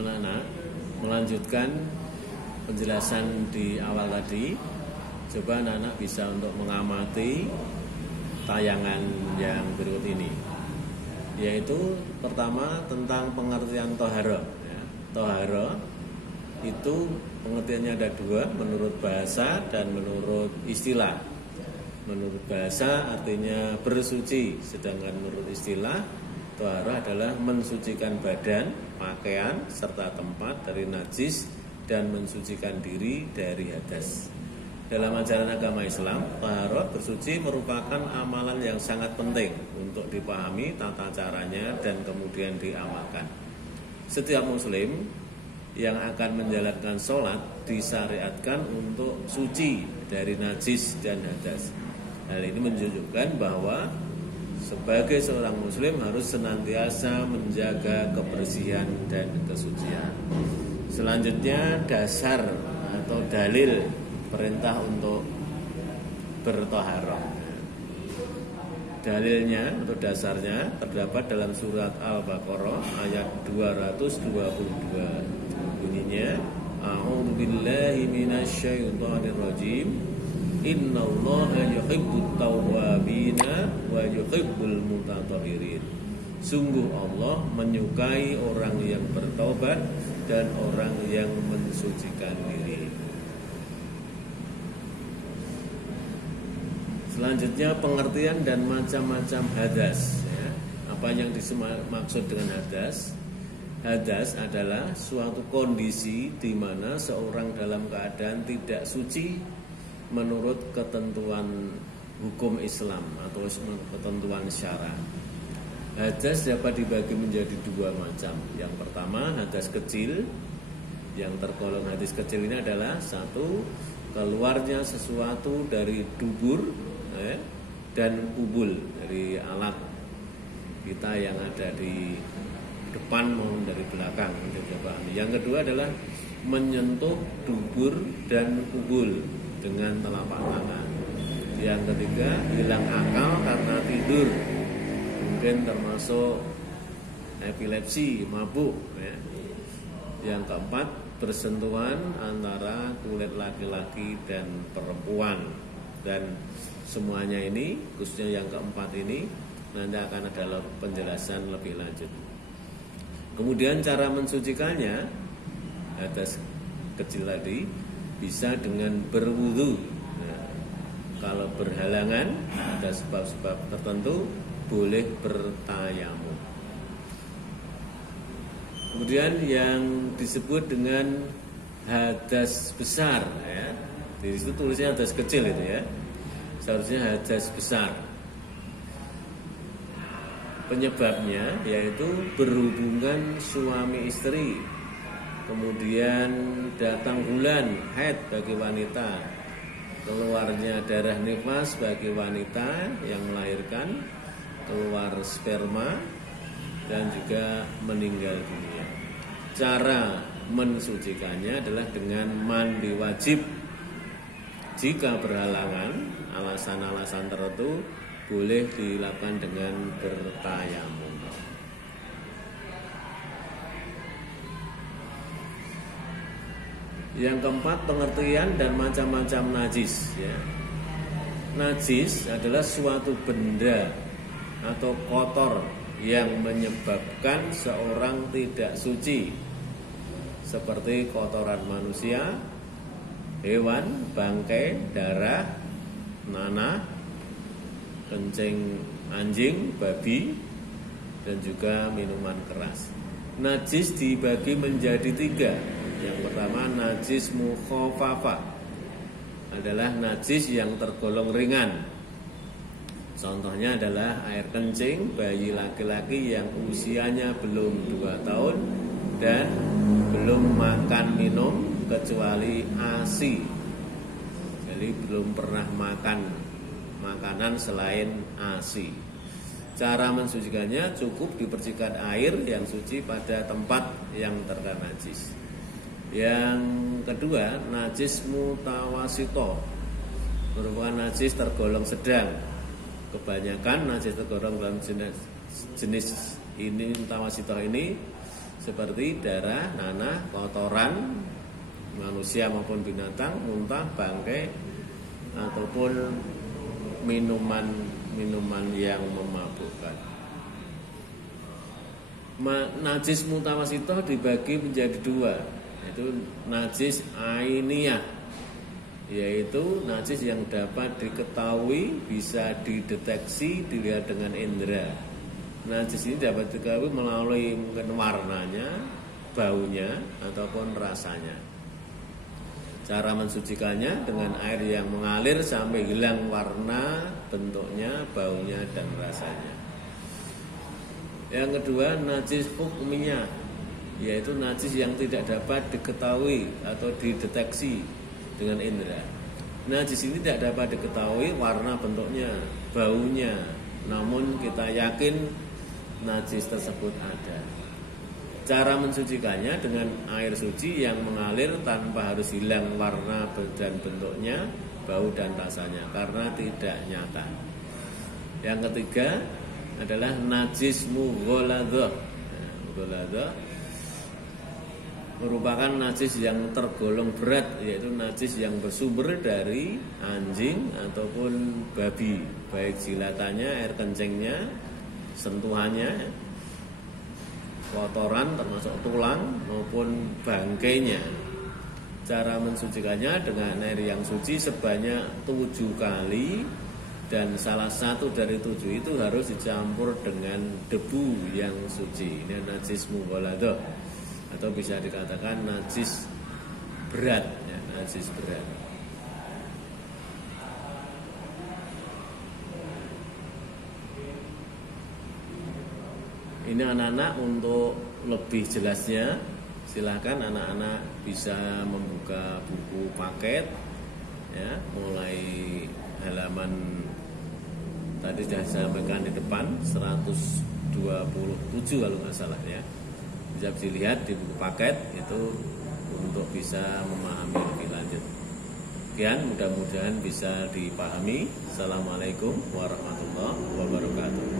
Anak-anak melanjutkan penjelasan di awal tadi. Coba anak-anak bisa untuk mengamati tayangan yang berikut ini, yaitu pertama tentang pengertian toharo. Toharo itu pengertiannya ada dua, menurut bahasa dan menurut istilah. Menurut bahasa artinya bersuci, sedangkan menurut istilah toharo adalah mensucikan badan, pakaian, serta tempat dari najis dan mensucikan diri dari hadas. Dalam ajaran agama Islam, toharo bersuci merupakan amalan yang sangat penting untuk dipahami tata caranya dan kemudian diamalkan. Setiap muslim yang akan menjalankan sholat disyariatkan untuk suci dari najis dan hadas. Hal ini menunjukkan bahwa sebagai seorang muslim harus senantiasa menjaga kebersihan dan kesucian. Selanjutnya dasar atau dalil perintah untuk bertoharo. Dalilnya atau dasarnya terdapat dalam surat Al-Baqarah ayat 222. Bunyinya, A'udzubillahi minasyaitonir rajim. Innallaha yuhibbut tawwabina wa yuhibbul mutatahhirin. Sungguh Allah menyukai orang yang bertobat dan orang yang mensucikan diri. Selanjutnya pengertian dan macam-macam hadas. Apa yang dimaksud dengan hadas? Hadas adalah suatu kondisi di mana seorang dalam keadaan tidak suci menurut ketentuan hukum Islam atau ketentuan syara. Hadas dapat dibagi menjadi dua macam. Yang pertama hadas kecil. Yang tergolong hadas kecil ini adalah satu, keluarnya sesuatu dari dubur dan kubul, dari alat kita yang ada di depan maupun dari belakang. Yang kedua adalah menyentuh dubur dan kubul dengan telapak tangan. Yang ketiga, hilang akal karena tidur, mungkin termasuk epilepsi, mabuk. Yang keempat, bersentuhan antara kulit laki-laki dan perempuan. Dan semuanya ini, khususnya yang keempat ini, nanti akan ada penjelasan lebih lanjut. Kemudian cara mensucikannya, hadas kecil tadi, bisa dengan berwudu. Kalau berhalangan, ada sebab-sebab tertentu, boleh bertayamum. Kemudian yang disebut dengan hadas besar, di situ tulisnya hadas kecil itu ya. Seharusnya hadas besar. Penyebabnya yaitu berhubungan suami istri, kemudian datang bulan haid bagi wanita, keluarnya darah nifas bagi wanita yang melahirkan, keluar sperma, dan juga meninggal dunia. Cara mensucikannya adalah dengan mandi wajib. Jika berhalangan, alasan-alasan tertentu, boleh dilakukan dengan bertayamum. Yang keempat, pengertian dan macam-macam najis. Najis adalah suatu benda atau kotor yang menyebabkan seorang tidak suci, seperti kotoran manusia, hewan, bangkai, darah, nanah, kencing anjing, babi, dan juga minuman keras. Najis dibagi menjadi tiga. Yang pertama, najis mukhafafah, adalah najis yang tergolong ringan. Contohnya adalah air kencing bayi laki-laki yang usianya belum 2 tahun dan belum makan minum kecuali ASI. Jadi belum pernah makan makanan selain ASI. Cara mensucikannya cukup dipercikan air yang suci pada tempat yang terkena najis. Yang kedua, najis mutawasito, merupakan najis tergolong sedang. Kebanyakan najis tergolong dalam jenis ini mutawasito ini seperti darah, nanah, kotoran manusia maupun binatang, muntah, bangkai, ataupun minuman yang memabukkan. Najis mutawasitoh dibagi menjadi dua, yaitu najis ainiyah, yaitu najis yang dapat diketahui, bisa dideteksi, dilihat dengan indera. Najis ini dapat diketahui melalui mungkin warnanya, baunya, ataupun rasanya. Cara mensucikannya dengan air yang mengalir sampai hilang warna, bentuknya, baunya, dan rasanya. Yang kedua, najis hukmiyah, yaitu najis yang tidak dapat diketahui atau dideteksi dengan indera. Najis ini tidak dapat diketahui warna, bentuknya, baunya, namun kita yakin najis tersebut ada. Cara mensucikannya dengan air suci yang mengalir tanpa harus hilang warna dan bentuknya, bau dan rasanya, karena tidak nyata. Yang ketiga adalah najis mughaladhah. Mughaladhah merupakan najis yang tergolong berat, yaitu najis yang bersumber dari anjing ataupun babi, baik jilatannya, air kencingnya, sentuhannya, kotoran termasuk tulang maupun bangkainya. Cara mensucikannya dengan air yang suci sebanyak 7 kali, dan salah satu dari 7 itu harus dicampur dengan debu yang suci. Ini najis mughaladhah, atau bisa dikatakan najis berat, ya, najis berat. Ini anak-anak, untuk lebih jelasnya silahkan anak-anak bisa membuka buku paket, ya, mulai halaman tadi sudah saya sampaikan di depan 127 kalau nggak salah, ya. Bisa dilihat di buku paket itu untuk bisa memahami lebih lanjut. Sekian, mudah-mudahan bisa dipahami. Assalamualaikum warahmatullahi wabarakatuh.